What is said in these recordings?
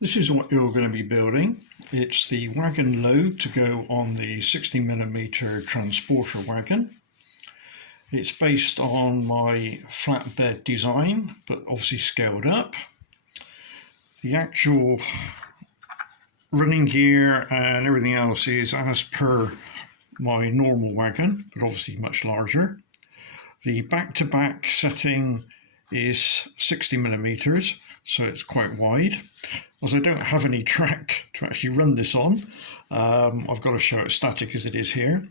This is what you're going to be building. It's the wagon load to go on the 60mm transporter wagon. It's based on my flatbed design, but obviously scaled up. The actual running gear and everything else is as per my normal wagon, but obviously much larger. The back-to-back setting is 60mm, so it's quite wide. As I don't have any track to actually run this on, I've got to show it static as it is here.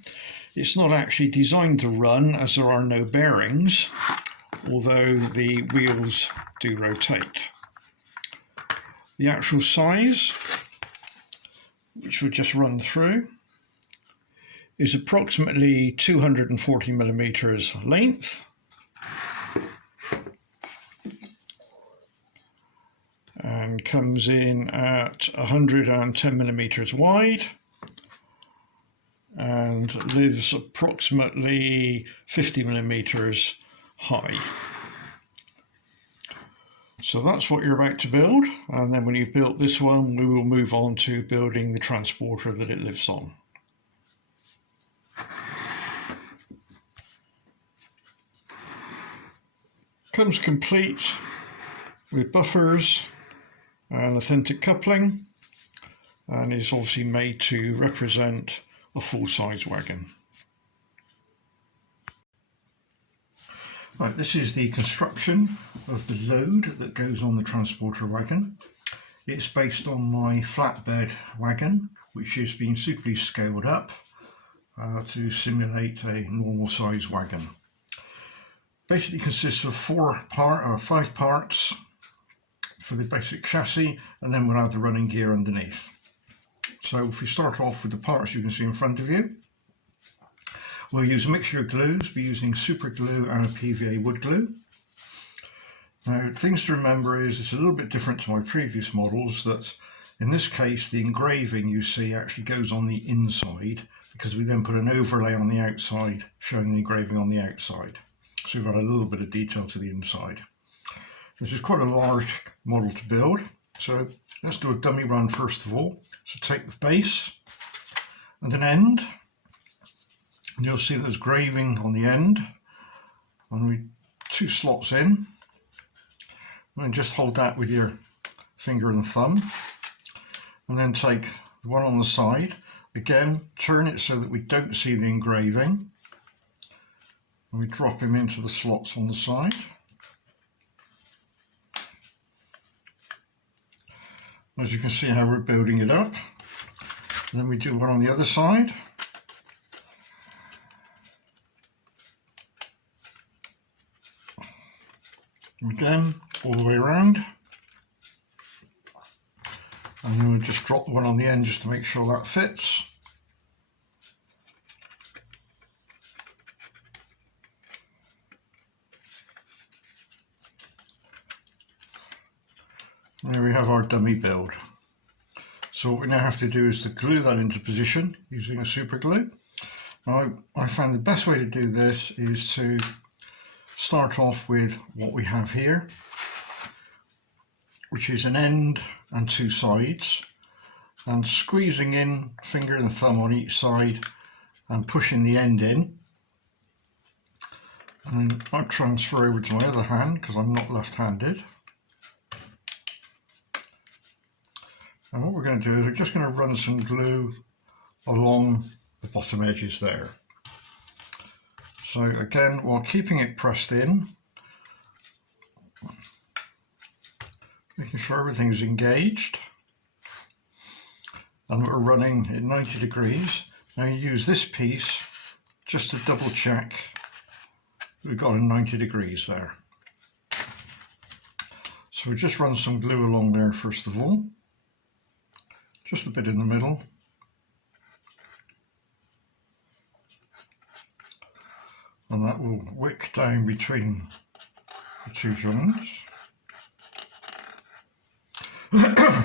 It's not actually designed to run as there are no bearings, although the wheels do rotate. The actual size, which we'll just run through, is approximately 240mm length and comes in at 110mm wide and lives approximately 50mm high. So that's what you're about to build, and then when you've built this one, we will move on to building the transporter that it lives on. Comes complete with buffers and authentic coupling, and is obviously made to represent a full-size wagon. Right, this is the construction of the load that goes on the transporter wagon. It's based on my flatbed wagon, which has been suitably scaled up to simulate a normal size wagon. Basically consists of five parts for the basic chassis, and then we'll have the running gear underneath. So if we start off with the parts you can see in front of you, we'll use a mixture of glues. We're using super glue and a PVA wood glue. Now, things to remember is it's a little bit different to my previous models, that in this case the engraving you see actually goes on the inside, because we then put an overlay on the outside showing the engraving on the outside. So we've got a little bit of detail to the inside. This is quite a large model to build, so let's do a dummy run first of all. So take the base and an end, and you'll see there's graving on the end, and we two slots in, and just hold that with your finger and thumb, and then take the one on the side, again turn it so that we don't see the engraving, and we drop him into the slots on the side. As you can see how we're building it up. And then we do one on the other side. And again, all the way around. And then we'll just drop the one on the end just to make sure that fits. There we have our dummy build. So what we now have to do is to glue that into position using a super glue. Now, I found the best way to do this is to start off with what we have here, which is an end and two sides, and squeezing in finger and thumb on each side and pushing the end in. And then I transfer over to my other hand because I'm not left-handed. And what we're going to do is we're just going to run some glue along the bottom edges there. So again, while keeping it pressed in, making sure everything's engaged, and we're running at 90 degrees. Now you use this piece just to double check we've got a 90 degrees there. So we just run some glue along there first of all. Just a bit in the middle. And that will wick down between the two joints.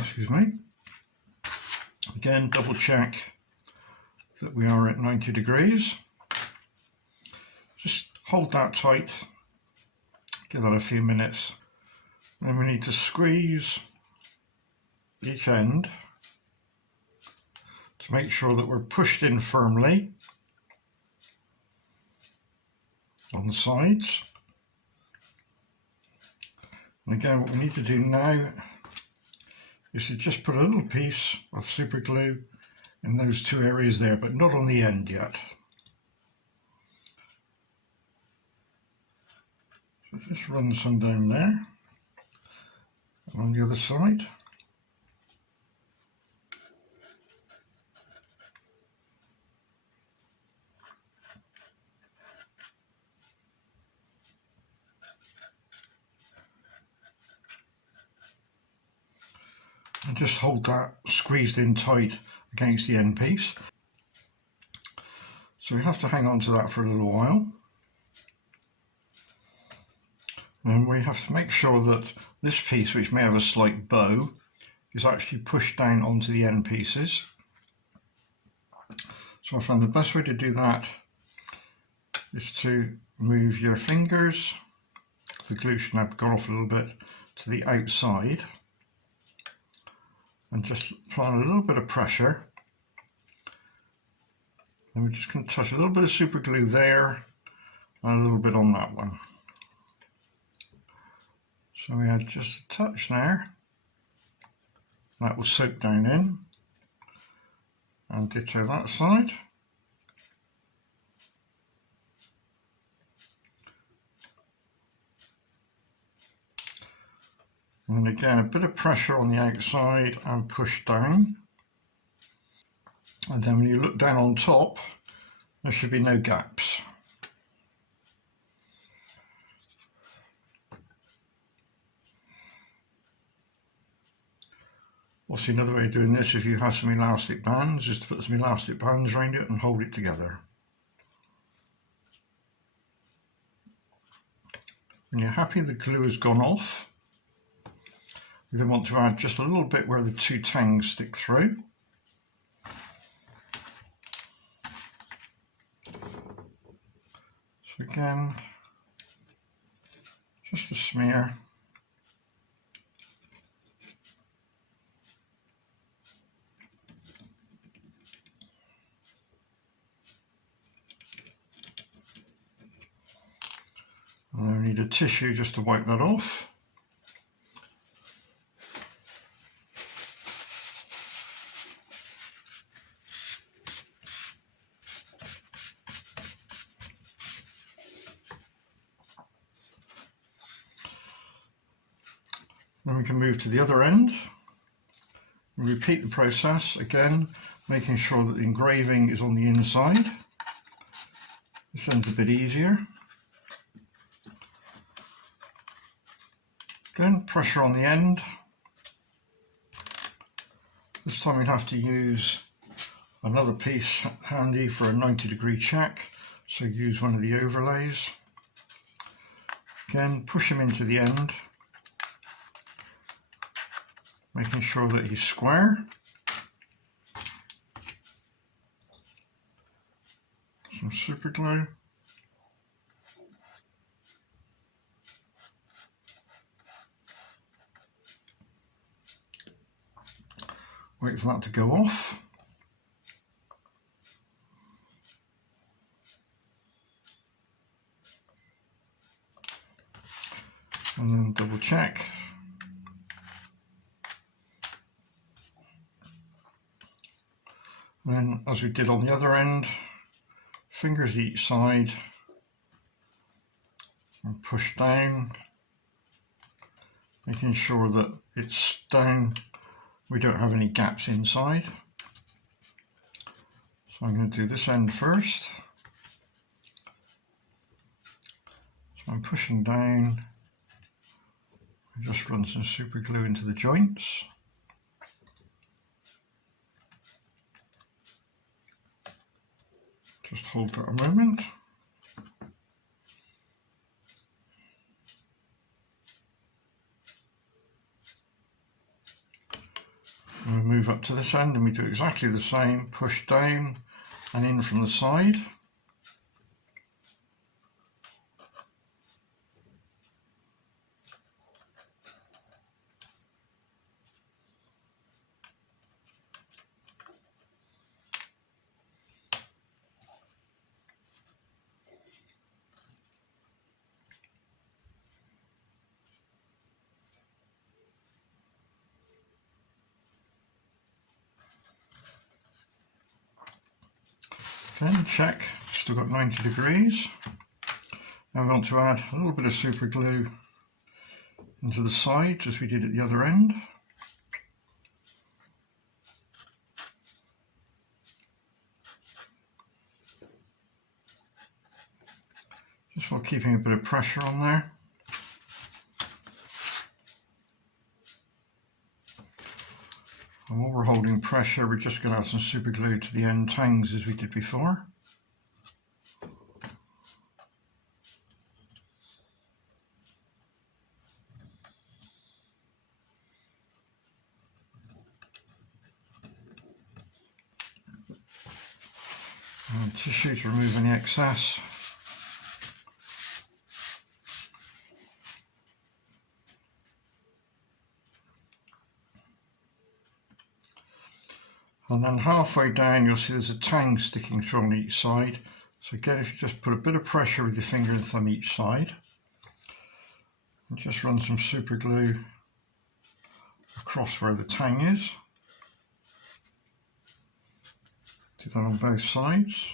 Excuse me. Again, double check that we are at 90 degrees. Just hold that tight, give that a few minutes. Then we need to squeeze each end to make sure that we're pushed in firmly on the sides. And again, what we need to do now is to just put a little piece of super glue in those two areas there, but not on the end yet. So just run some down there and on the other side. And just hold that squeezed in tight against the end piece. So we have to hang on to that for a little while. And we have to make sure that this piece, which may have a slight bow, is actually pushed down onto the end pieces. So I found the best way to do that is to move your fingers, the glue should have gone off a little bit, to the outside. And just apply a little bit of pressure. And we're just going to touch a little bit of super glue there and a little bit on that one. So we had just a touch there. That will soak down in. And ditto that side. And then again, a bit of pressure on the outside and push down. And then when you look down on top, there should be no gaps. Also, another way of doing this, if you have some elastic bands, is to put some elastic bands around it and hold it together. When you're happy the glue has gone off, we then want to add just a little bit where the two tangs stick through. So again, just a smear. And I need a tissue just to wipe that off. Then we can move to the other end and repeat the process again, making sure that the engraving is on the inside. This end's a bit easier. Again, pressure on the end. This time we'll have to use another piece handy for a 90-degree check, so use one of the overlays. Again, push him into the end, making sure that he's square. Some super glue. Wait for that to go off. And then double check. And then, as we did on the other end, fingers each side and push down, making sure that it's down, we don't have any gaps inside. So I'm going to do this end first. So I'm pushing down, I just run some super glue into the joints. Just hold that a moment. And we move up to this end and we do exactly the same, push down and in from the side. Then check, still got 90 degrees. Now we want to add a little bit of super glue into the sides as we did at the other end. Just while keeping a bit of pressure on there. And while we're holding pressure, we're just going to add some super glue to the end tangs as we did before. And tissue to remove any excess. And then halfway down you'll see there's a tang sticking through on each side. So again, if you just put a bit of pressure with your finger and thumb each side, and just run some super glue across where the tang is. Do that on both sides.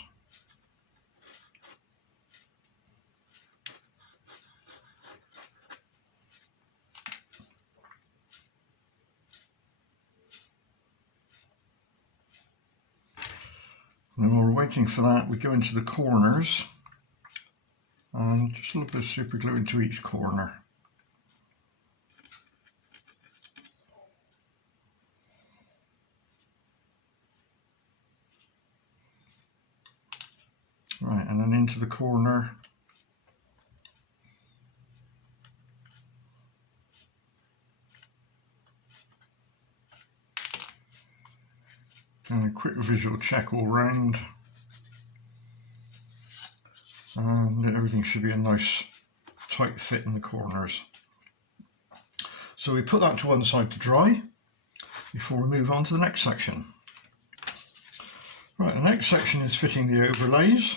And then while we're waiting for that, we go into the corners and just a little bit of super glue into each corner. Right, and then into the corner. And a quick visual check all round. And everything should be a nice tight fit in the corners. So we put that to one side to dry before we move on to the next section. Right, the next section is fitting the overlays.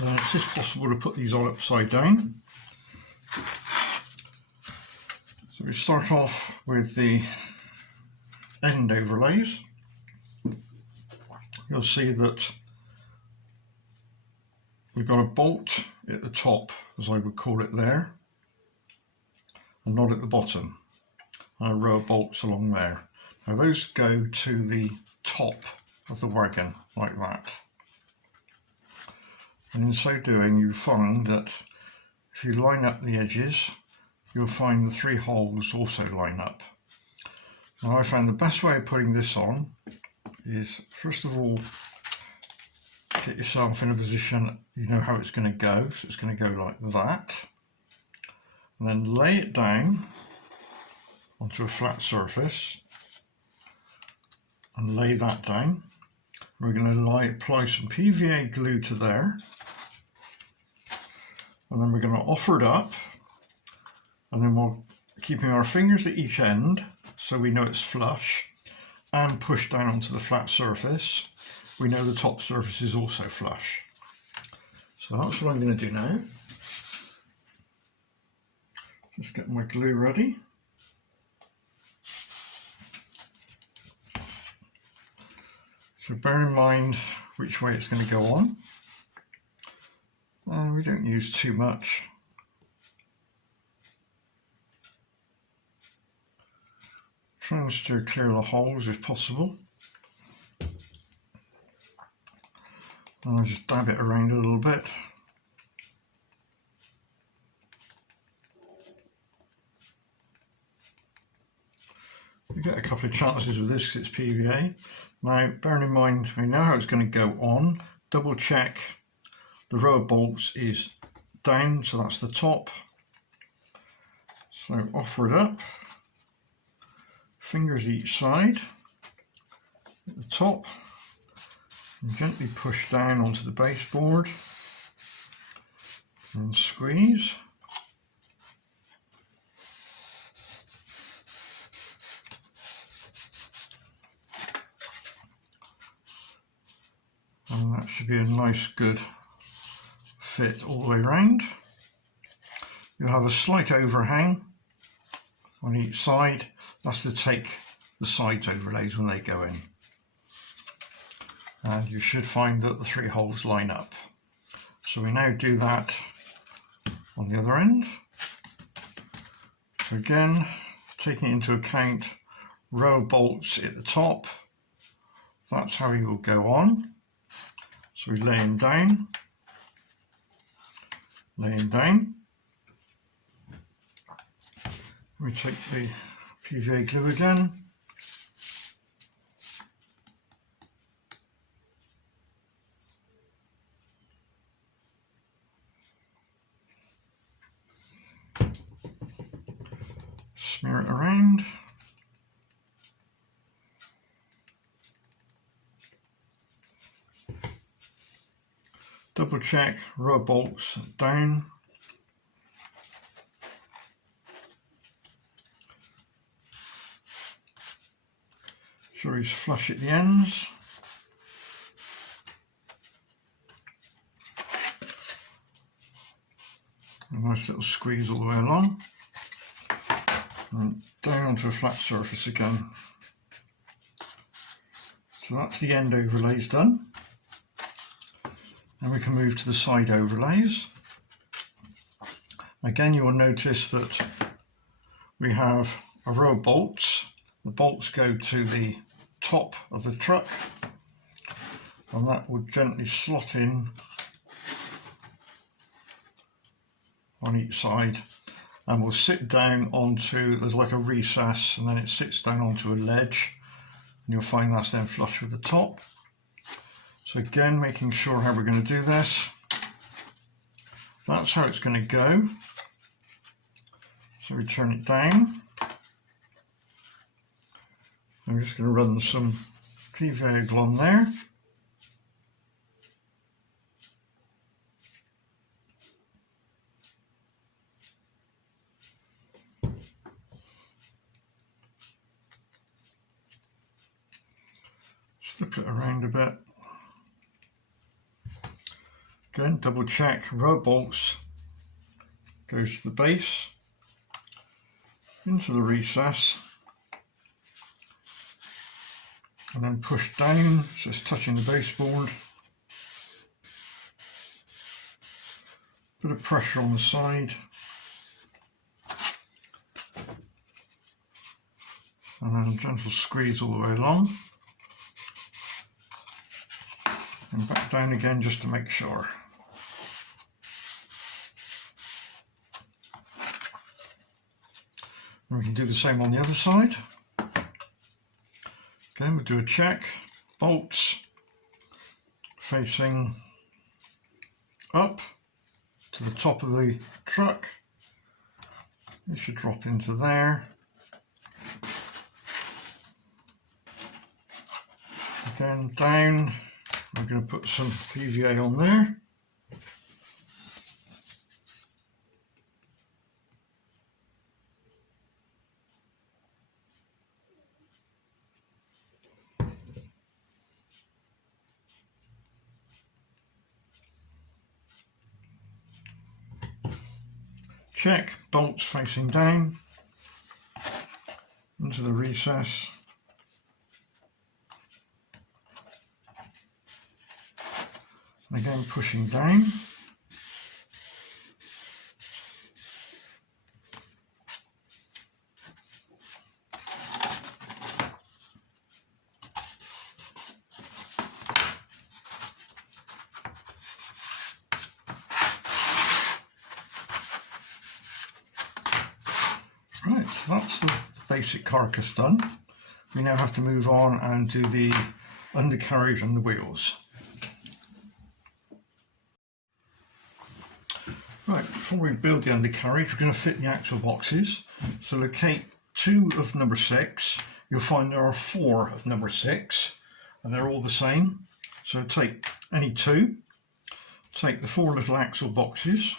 It is possible to put these on upside down. So we start off with the end overlays. You'll see that we've got a bolt at the top, as I would call it there, and not at the bottom, and a row of bolts along there. Now those go to the top of the wagon, like that. And in so doing, you find that if you line up the edges, you'll find the three holes also line up. Now I found the best way of putting this on is, first of all, get yourself in a position you know how it's going to go. So it's going to go like that, and then lay it down onto a flat surface and lay that down. We're going to apply some PVA glue to there, and then we're going to offer it up, and then we're keeping our fingers at each end so we know it's flush, and push down onto the flat surface. We know the top surface is also flush. So that's what I'm going to do now. Just get my glue ready. So bear in mind which way it's going to go on. And we don't use too much. Try and steer clear of the holes if possible. And I'll just dab it around a little bit. You get a couple of chances with this because it's PVA. Now, bearing in mind, we know how it's going to go on. Double check the row of bolts is down, so that's the top. So offer it up. Fingers each side at the top. And gently push down onto the baseboard and squeeze. And that should be a nice good fit all the way around. You'll have a slight overhang on each side. That's to take the sides overlays when they go in. and you should find that the 3 holes line up. So we now do that on the other end. So again, taking into account row of bolts at the top, that's how he will go on. So we lay him down, we take the PVA glue again, smear it around, double check row of bolts down, sure he's flush at the ends, a nice little squeeze all the way along, and down onto a flat surface again. So that's the end overlays done. And we can move to the side overlays. Again, you will notice that we have a row of bolts. The bolts go to the top of the truck, and that will gently slot in on each side, and will sit down onto, there's like a recess, and then it sits down onto a ledge, and you'll find that's then flush with the top. So again, making sure how we're going to do this. That's how it's going to go. So we turn it down. I'm just going to run some PVA glue on there. Flip it around a bit. Again, double check row bolts, goes to the base, into the recess, and then push down so it's touching the baseboard. Bit of pressure on the side, and then a gentle squeeze all the way along, and back down again just to make sure. And we can do the same on the other side. Again, we'll do a check. Bolts facing up to the top of the truck. It should drop into there. Again, down. We're going to put some PVA on there. Check, bolts facing down into the recess. And again pushing down. Right, so that's the basic carcass done. We now have to move on and do the undercarriage and the wheels. Right, before we build the undercarriage, we're going to fit the axle boxes. So locate 2 of number 6. You'll find there are 4 of number 6, and they're all the same. So take any 2, take the 4 little axle boxes,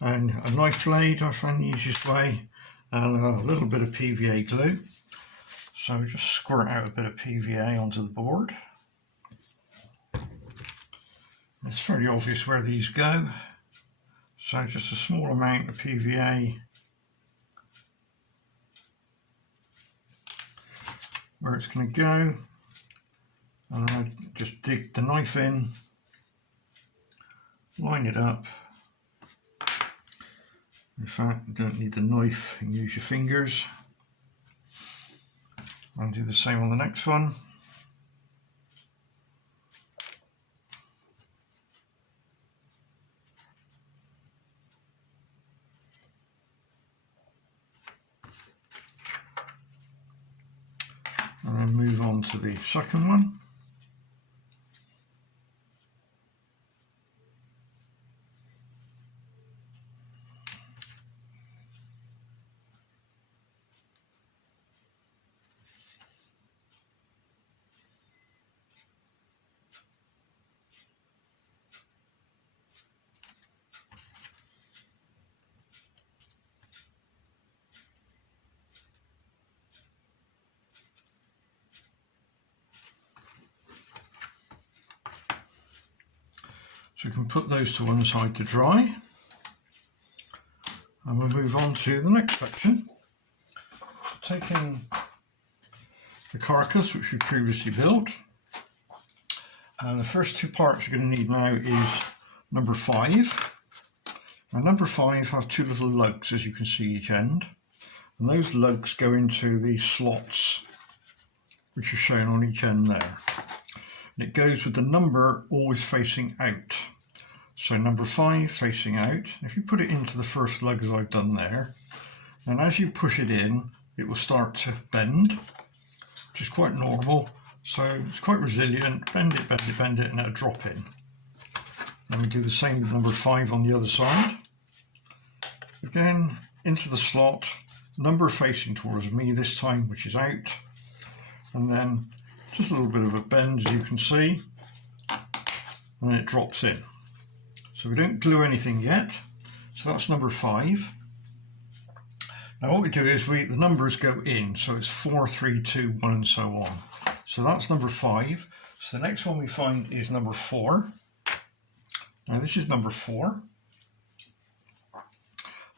and a knife blade, I find the easiest way, and a little bit of PVA glue. So just squirt out a bit of PVA onto the board. It's fairly obvious where these go. So just a small amount of PVA where it's going to go, and then I just dig the knife in, line it up. In fact, you don't need the knife, you can use your fingers. And do the same on the next one. And then move on to the second one. So we can put those to one side to dry, and we'll move on to the next section. So taking the carcass which we previously built, and the first two parts you're going to need now is number 5. And number 5 have two little lugs, as you can see each end, and those lugs go into these slots which are shown on each end there. And it goes with the number always facing out. So number 5 facing out. If you put it into the first lug as I've done there, and as you push it in, it will start to bend, which is quite normal. So it's quite resilient. Bend it, bend it, bend it, and it'll drop in. Then we do the same with number 5 on the other side. Again, into the slot, number facing towards me this time, which is out. And then just a little bit of a bend, as you can see, and then it drops in. So we don't glue anything yet. So that's number 5. Now what we do is the numbers go in, so it's 4, 3, 2, 1 and so on. So that's number 5. So the next one we find is number 4. Now this is number 4.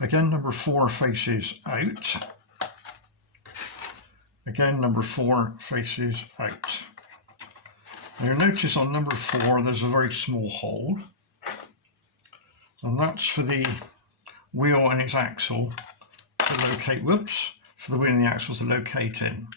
Again, number 4 faces out. Again, number 4 faces out. Now you'll notice on number 4 there's a very small hole, and that's for the wheel and its axle to locate, for the wheel and the axles to locate in.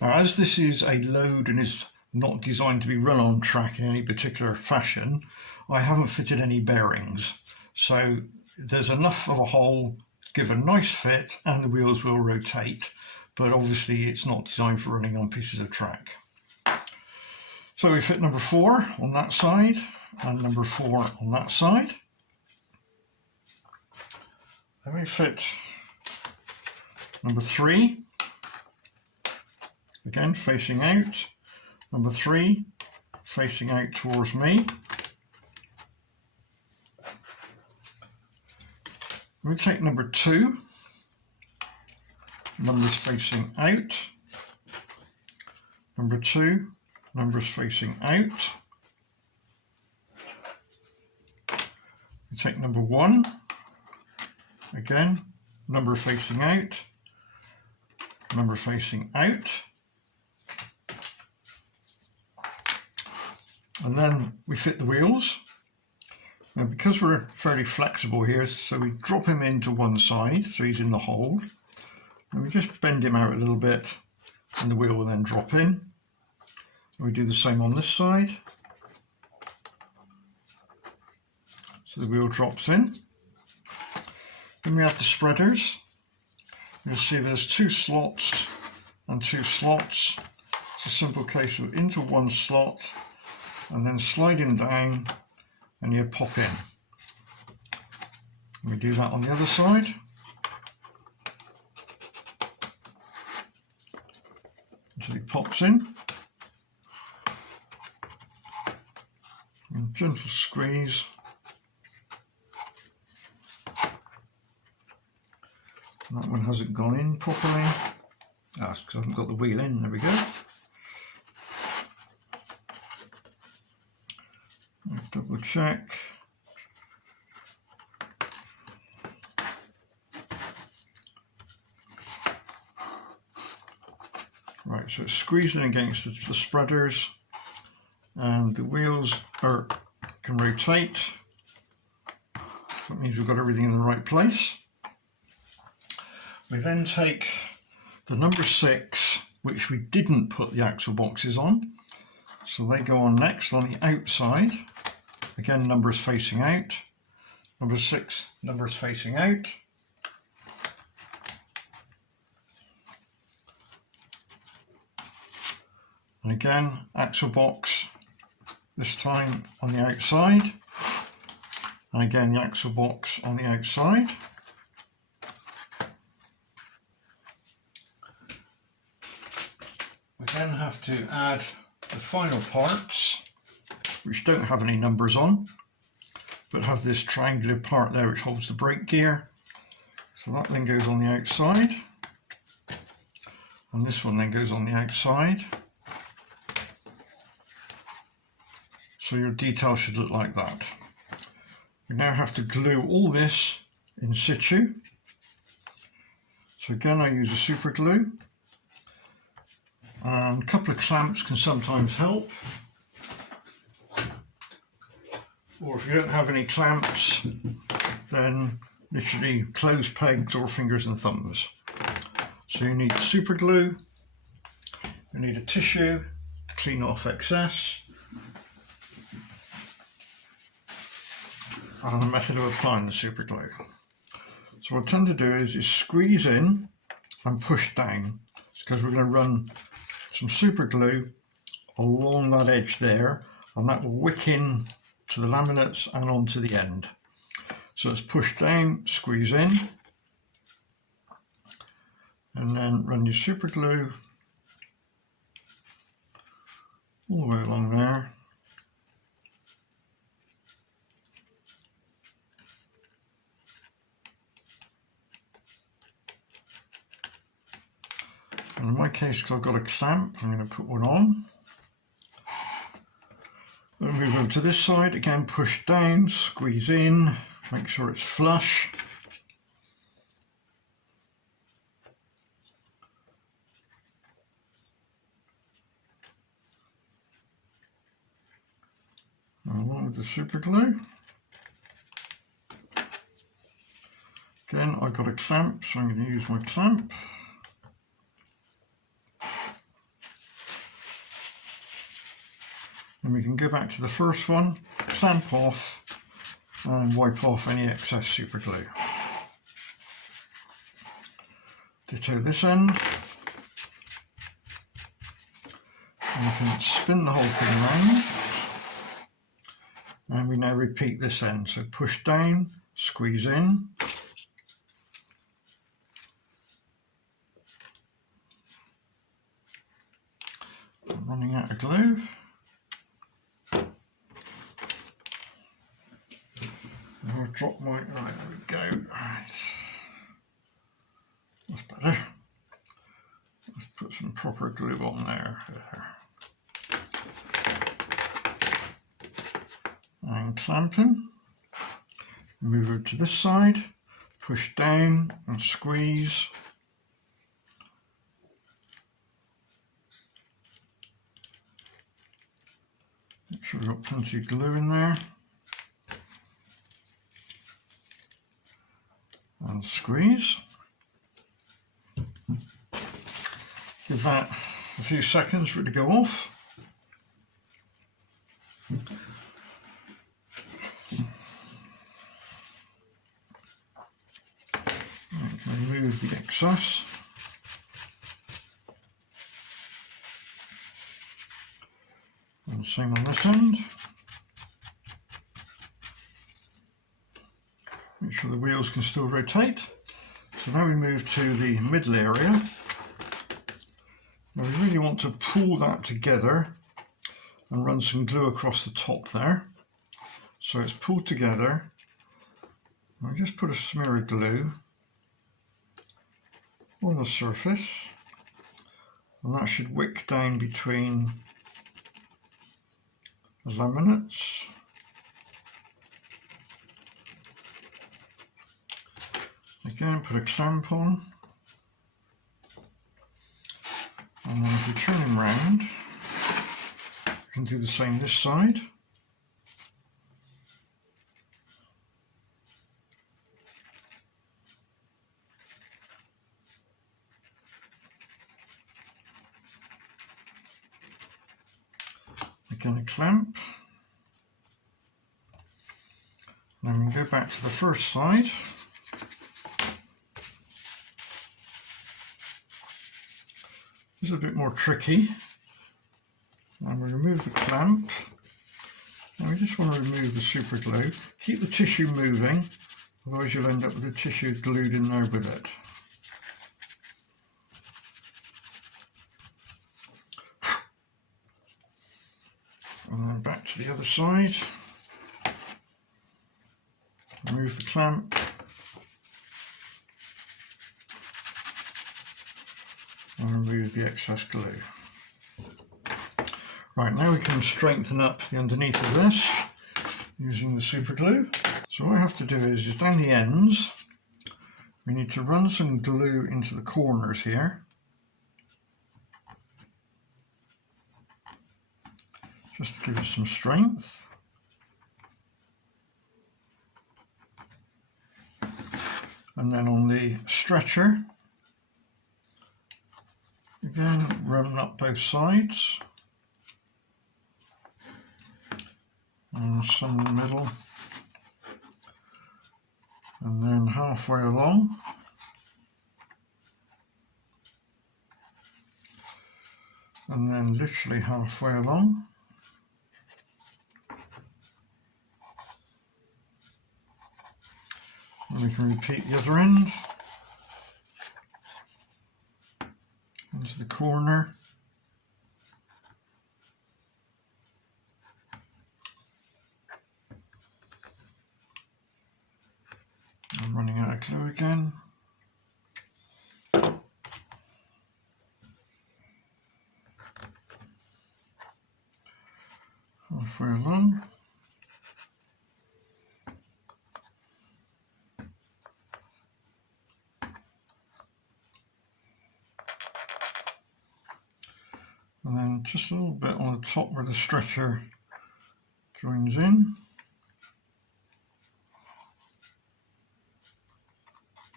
Now as this is a load and is not designed to be run on track in any particular fashion, I haven't fitted any bearings. So there's enough of a hole to give a nice fit and the wheels will rotate, but obviously it's not designed for running on pieces of track. So we fit number 4 on that side and number 4 on that side. Then we fit number 3, again facing out, number 3 facing out towards me. We take number 2, numbers facing out, number 2, numbers facing out. We take number 1, again, number facing out, number facing out. And then we fit the wheels. Now because we're fairly flexible here, so we drop him into one side, so he's in the hole. And we just bend him out a little bit, and the wheel will then drop in. And we do the same on this side. So the wheel drops in. Then we have the spreaders. You'll see there's 2 slots and 2 slots. It's a simple case of into one slot and then sliding down, and you pop in. And we do that on the other side. Until he pops in. And gentle squeeze. And that one hasn't gone in properly. That's because I haven't got the wheel in. There we go. Double check. Right, so it's squeezing against the spreaders, and the wheels can rotate. So that means we've got everything in the right place. We then take the number 6, which we didn't put the axle boxes on, so they go on next on the outside. Again, numbers facing out. Number 6, numbers facing out. And again, axle box, this time on the outside. And again, the axle box on the outside. We then have to add the final parts, which don't have any numbers on, but have this triangular part there which holds the brake gear. So that then goes on the outside, and this one then goes on the outside. So your detail should look like that. We now have to glue all this in situ. So again, I use a super glue, and a couple of clamps can sometimes help. Or if you don't have any clamps, then literally clothes pegs or fingers and thumbs. So you need super glue, you need a tissue to clean off excess, and a method of applying the super glue. So what I tend to do is squeeze in and push down, because we're going to run some super glue along that edge there, and that will wick in to the laminates and onto the end. So let's push down, squeeze in, and then run your super glue all the way along there. And in my case, because I've got a clamp, I'm going to put one on. Then move over to this side, again push down, squeeze in, make sure it's flush. And along with the super glue. Again, I've got a clamp, so I'm going to use my clamp. And we can go back to the first one, clamp off, and wipe off any excess super glue. Ditto this end. And we can spin the whole thing around. And we now repeat this end. So push down, squeeze in. I'm running out of glue. I'll drop my, right, there we go, right, that's better. Let's put some proper glue on there. And clamping. Move over to this side, push down and squeeze. Make sure we've got plenty of glue in there. And squeeze. Give that a few seconds for it to go off. Remove the excess. And same on this end. Make sure the wheels can still rotate. So now we move to the middle area. Now we really want to pull that together and run some glue across the top there. So it's pulled together. I'll just put a smear of glue on the surface, and that should wick down between the laminates. Again, put a clamp on, and then if we turn them round, I can do the same this side. Again a clamp. Then we go back to the first side. This is a bit more tricky. And we remove the clamp. Now we just want to remove the super glue. Keep the tissue moving, otherwise you'll end up with the tissue glued in there with it. And then back to the other side. Remove the clamp. And remove the excess glue. Right, now we can strengthen up the underneath of this using the super glue. So what I have to do is just down the ends, we need to run some glue into the corners here. Just to give it some strength. And then on the stretcher, again, run up both sides. And some in the middle. And then halfway along. And then literally halfway along. And we can repeat the other end. Into the corner. I'm running out of glue again. Halfway along. And then just a little bit on the top where the stretcher joins in.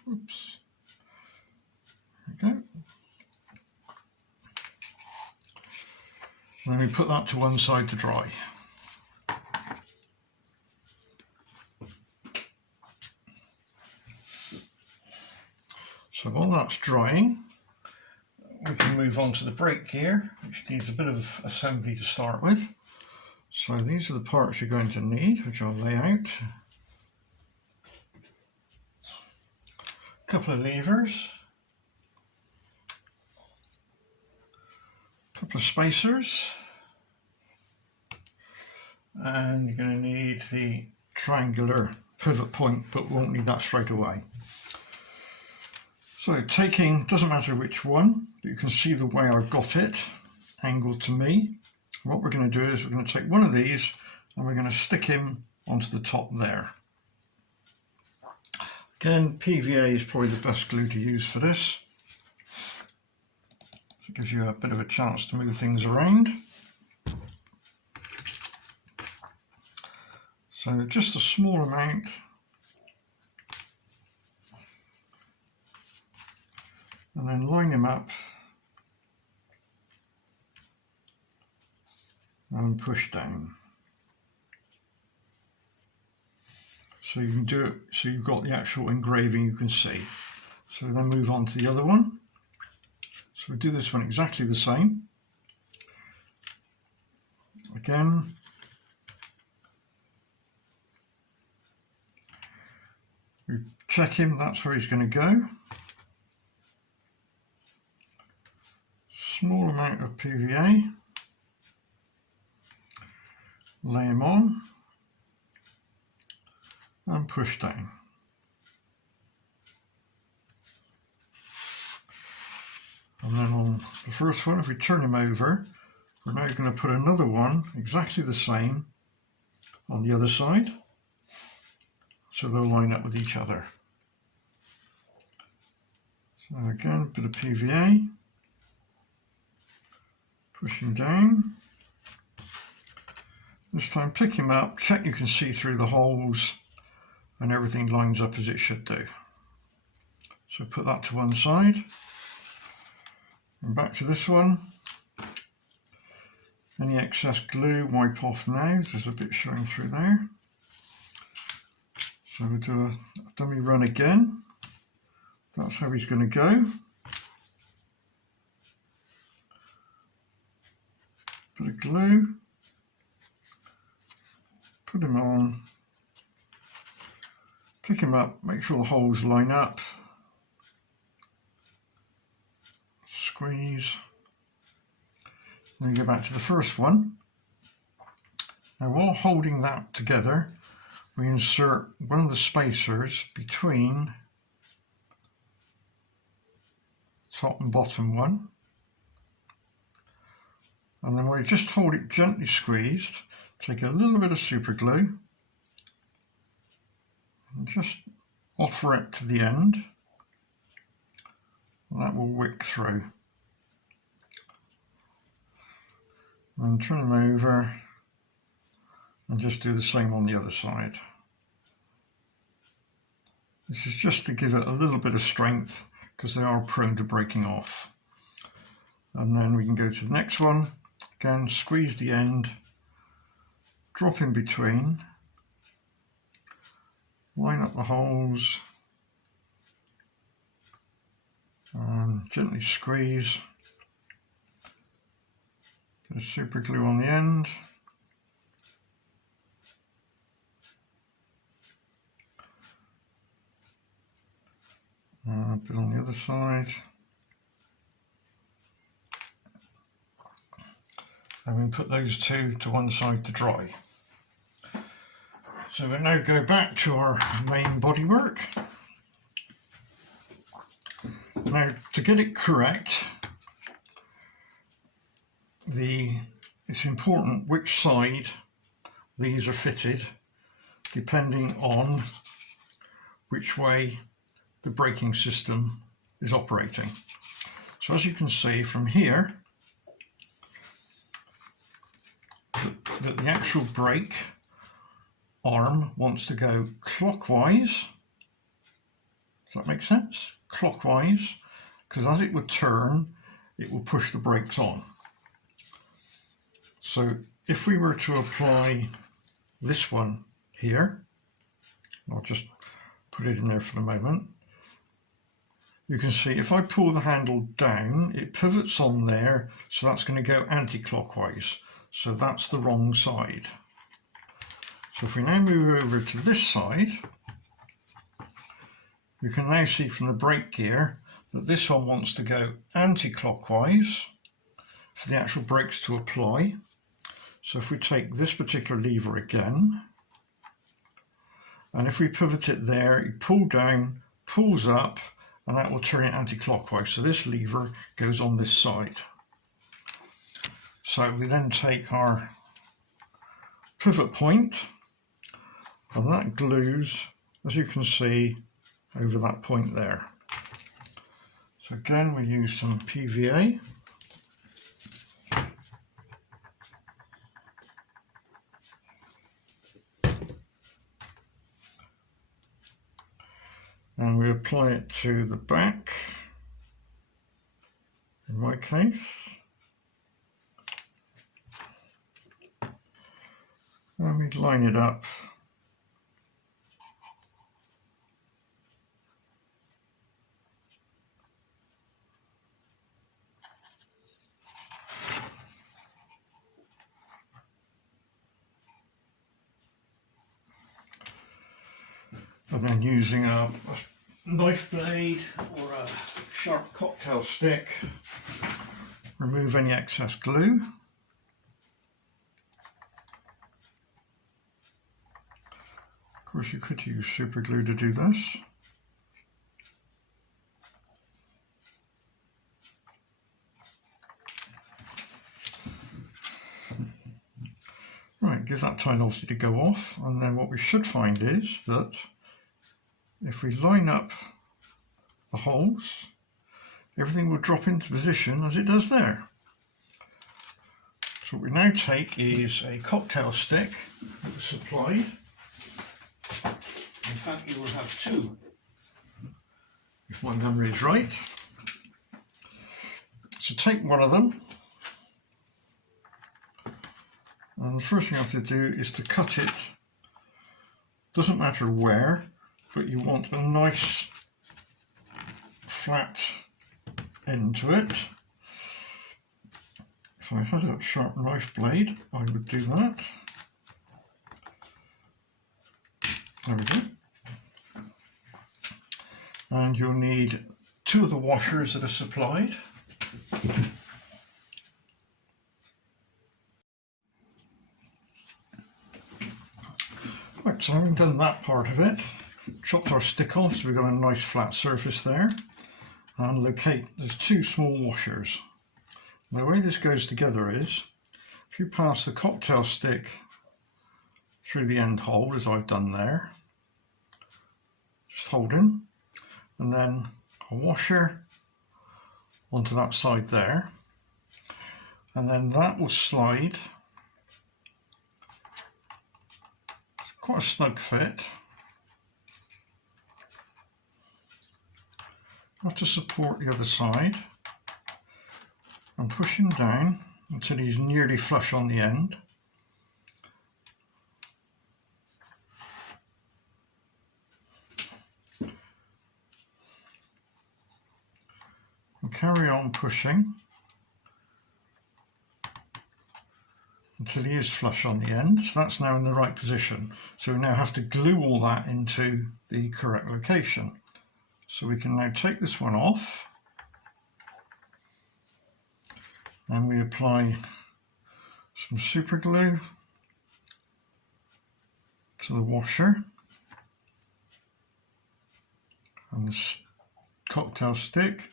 Oops. There we go. And then we put that to one side to dry. So while that's drying, we can move on to the brake gear, which needs a bit of assembly to start with. So these are the parts you're going to need, which I'll lay out. A couple of levers, a couple of spacers, and you're going to need the triangular pivot point, but we won't need that straight away. So taking, doesn't matter which one, but you can see the way I've got it angled to me. What we're going to do is we're going to take one of these and we're going to stick him onto the top there. Again, PVA is probably the best glue to use for this. So it gives you a bit of a chance to move things around. So just a small amount. And then line him up and push down. So you can do it so you've got the actual engraving you can see. So then move on to the other one. So we do this one exactly the same. Again, we check him, that's where he's going to go. Small amount of PVA, lay him on and push down. And then on the first one, if we turn him over, we're now going to put another one exactly the same on the other side, so they'll line up with each other. So again, a bit of PVA. Pushing down, This time pick him up, check you can see through the holes and everything lines up as it should do. So put that to one side and back to this one. Any excess glue wipe off now, there's a bit showing through there. So we'll do a dummy run again. That's how he's going to go. Bit of glue, put him on, pick him up, make sure the holes line up, squeeze, then go back to the first one. Now while holding that together, we insert one of the spacers between top and bottom one. And then we just hold it gently squeezed, take a little bit of super glue and just offer it to the end. And that will wick through. And turn them over and just do the same on the other side. This is just to give it a little bit of strength because they are prone to breaking off. And then we can go to the next one. Again, squeeze the end, drop in between, line up the holes, and gently squeeze. Bit of super glue on the end. A bit on the other side. And we put those two to one side to dry. So we'll now go back to our main bodywork. Now to get it correct, it's important which side these are fitted depending on which way the braking system is operating. So as you can see from here, that the actual brake arm wants to go clockwise. Does that make sense? Clockwise, because as it would turn, it will push the brakes on. So if we were to apply this one here, I'll just put it in there for the moment. You can see if I pull the handle down, it pivots on there, so that's going to go anti-clockwise. So that's the wrong side. So if we now move over to this side, you can now see from the brake gear that this one wants to go anti-clockwise for the actual brakes to apply. So if we take this particular lever again, and if we pivot it there, you pull down, pulls up, and that will turn it anti-clockwise. So this lever goes on this side. So we then take our pivot point, and that glues, as you can see, over that point there. So again, we use some PVA. And we apply it to the back, in my case. And we line it up. And then using a knife blade or a sharp cocktail stick, remove any excess glue. Of course, you could use super glue to do this. Right, give that time obviously to go off, and then what we should find is that if we line up the holes, everything will drop into position as it does there. So So what we now take is a cocktail stick that was supplied. In fact, you will have two, if my memory is right. So take one of them, and the first thing you have to do is to cut it. Doesn't matter where, but you want a nice flat end to it. If I had a sharp knife blade, I would do that. There we go. And you'll need two of the washers that are supplied. Right, so having done that part of it, chopped our stick off so we've got a nice flat surface there, and locate, there's two small washers. And the way this goes together is, if you pass the cocktail stick through the end hole, as I've done there, just holding, and then a washer onto that side there, and then that will slide. It's quite a snug fit. You have to support the other side and push him down until he's nearly flush on the end. And carry on pushing until he is flush on the end. So that's now in the right position. So we now have to glue all that into the correct location. So we can now take this one off, and we apply some super glue to the washer and the cocktail stick,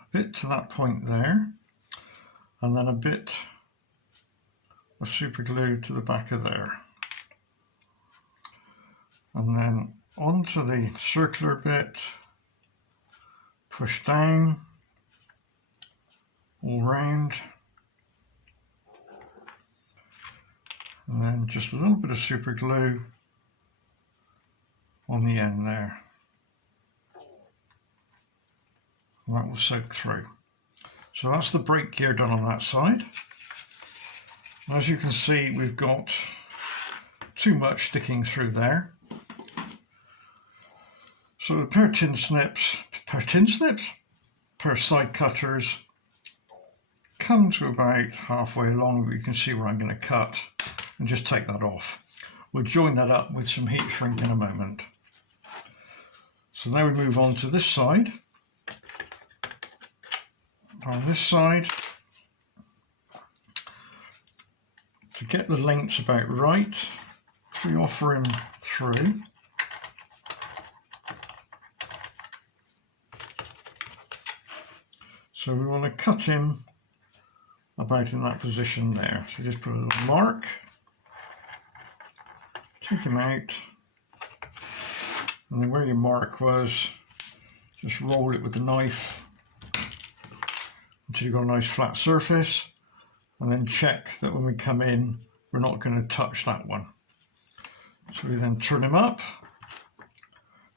a bit to that point there, and then a bit of super glue to the back of there, and then onto the circular bit, push down all round, and then just a little bit of super glue on the end there, and that will soak through. So that's the brake gear done on that side. As you can see, we've got too much sticking through there. So a pair of pair of side cutters come to about halfway along, but you can see where I'm going to cut, and just take that off. We'll join that up with some heat shrink in a moment. So now we move on to this side. On this side, to get the lengths about right, we offer him through. So we want to cut him about in that position there. So just put a little mark, take him out, and then where your mark was, just roll it with the knife until you've got a nice flat surface, and then check that when we come in, we're not going to touch that one. So we then turn him up,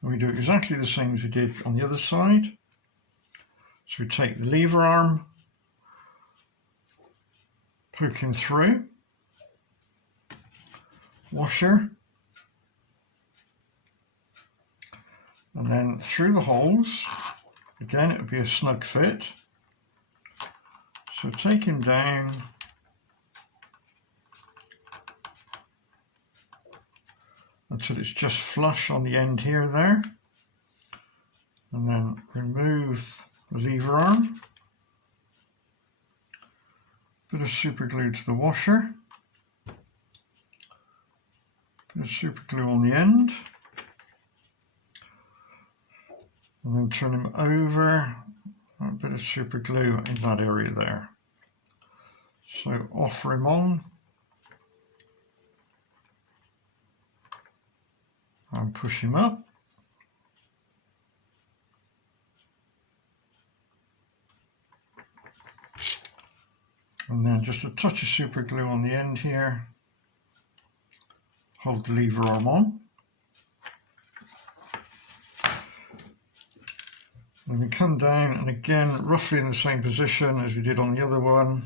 and we do exactly the same as we did on the other side. So we take the lever arm, poke him through, washer, and then through the holes. Again, it would be a snug fit. So take him down until it's just flush on the end here there, and then remove the lever arm, bit of super glue to the washer, bit of super glue on the end, and then turn him over, a bit of super glue in that area there. So offer him on and push him up. And then just a touch of super glue on the end here. Hold the lever arm on. Then we come down, and again, roughly in the same position as we did on the other one.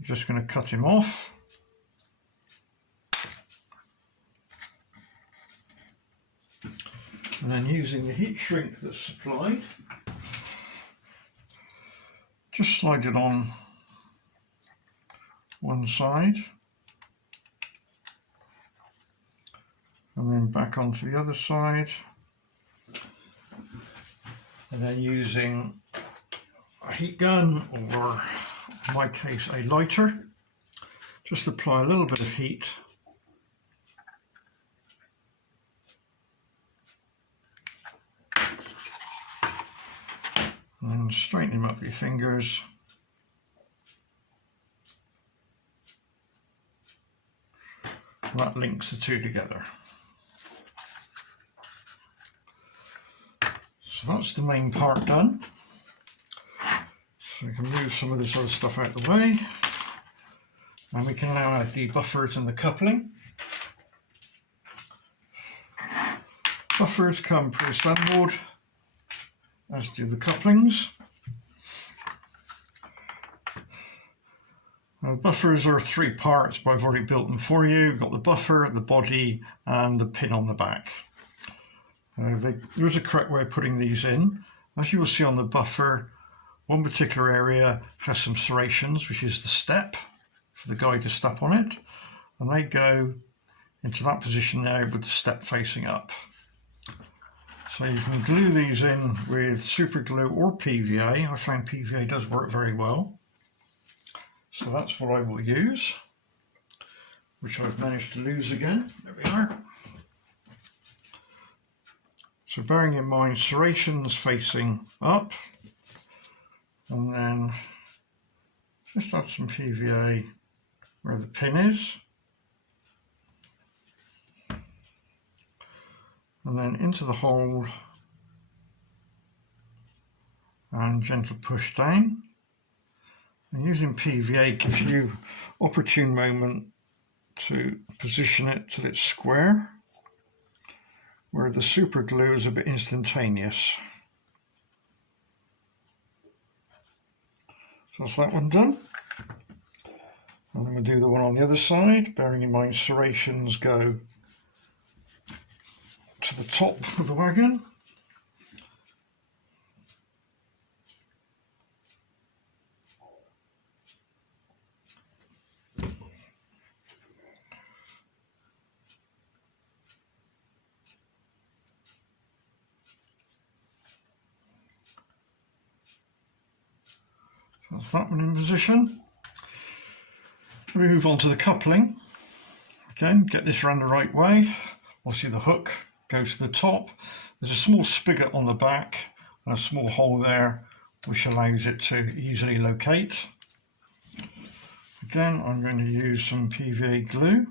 We're just going to cut him off. And then using the heat shrink that's supplied, just slide it on one side and then back onto the other side, and then using a heat gun, or in my case a lighter, just apply a little bit of heat and straighten him up with your fingers. That links the two together. So that's the main part done. So we can move some of this other stuff out of the way. And we can now add the buffers and the coupling. Buffers come pre-assembled, as do the couplings. Now, the buffers are 3 parts, but I've already built them for you. You've got the buffer, the body, and the pin on the back. There's a correct way of putting these in. As you will see on the buffer, one particular area has some serrations, which is the step for the guy to step on it, and they go into that position now with the step facing up. So you can glue these in with super glue or PVA. I find PVA does work very well. So that's what I will use, which I've managed to lose again. There we are. So bearing in mind serrations facing up, and then just add some PVA where the pin is, and then into the hole and gentle push down. And using PVA gives you opportune moment to position it till it's square, where the super glue is a bit instantaneous. So that's that one done. And then we'll do the one on the other side, bearing in mind serrations go to the top of the wagon. That's that one in position. We move on to the coupling. Again, get this around the right way. Obviously the hook goes to the top. There's a small spigot on the back and a small hole there which allows it to easily locate. Again, I'm going to use some PVA glue.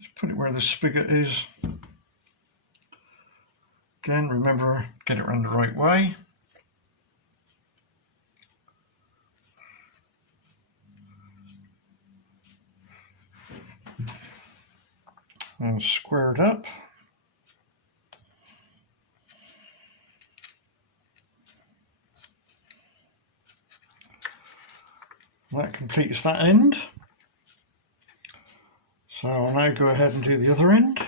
Just put it where the spigot is. Again, remember, get it around the right way. And square it up. That completes that end. So I'll now go ahead and do the other end.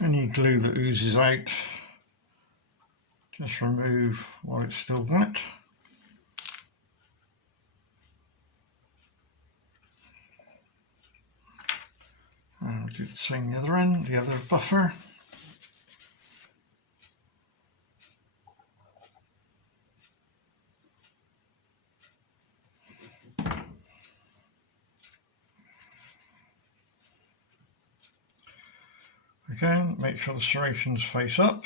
Any glue that oozes out, just remove while it's still wet. And I'll do the same the other end, the other buffer. Again, make sure the serrations face up.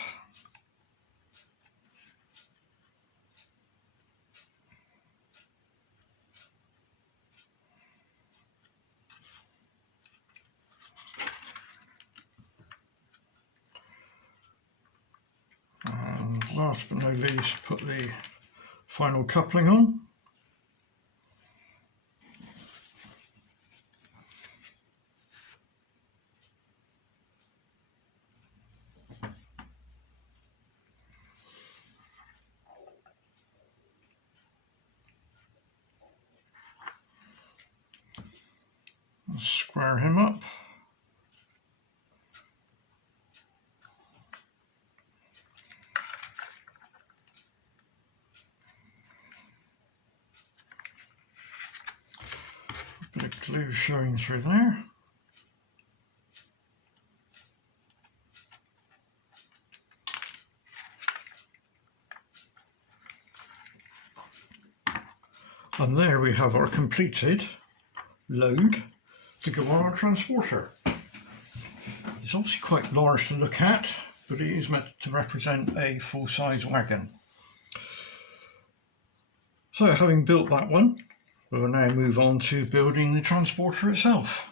And last but not least, put the final coupling on. Square him up. A bit of glue showing through there. And there we have our completed load to go on our transporter. It's obviously quite large to look at, but it is meant to represent a full-size wagon. So having built that one, we will now move on to building the transporter itself.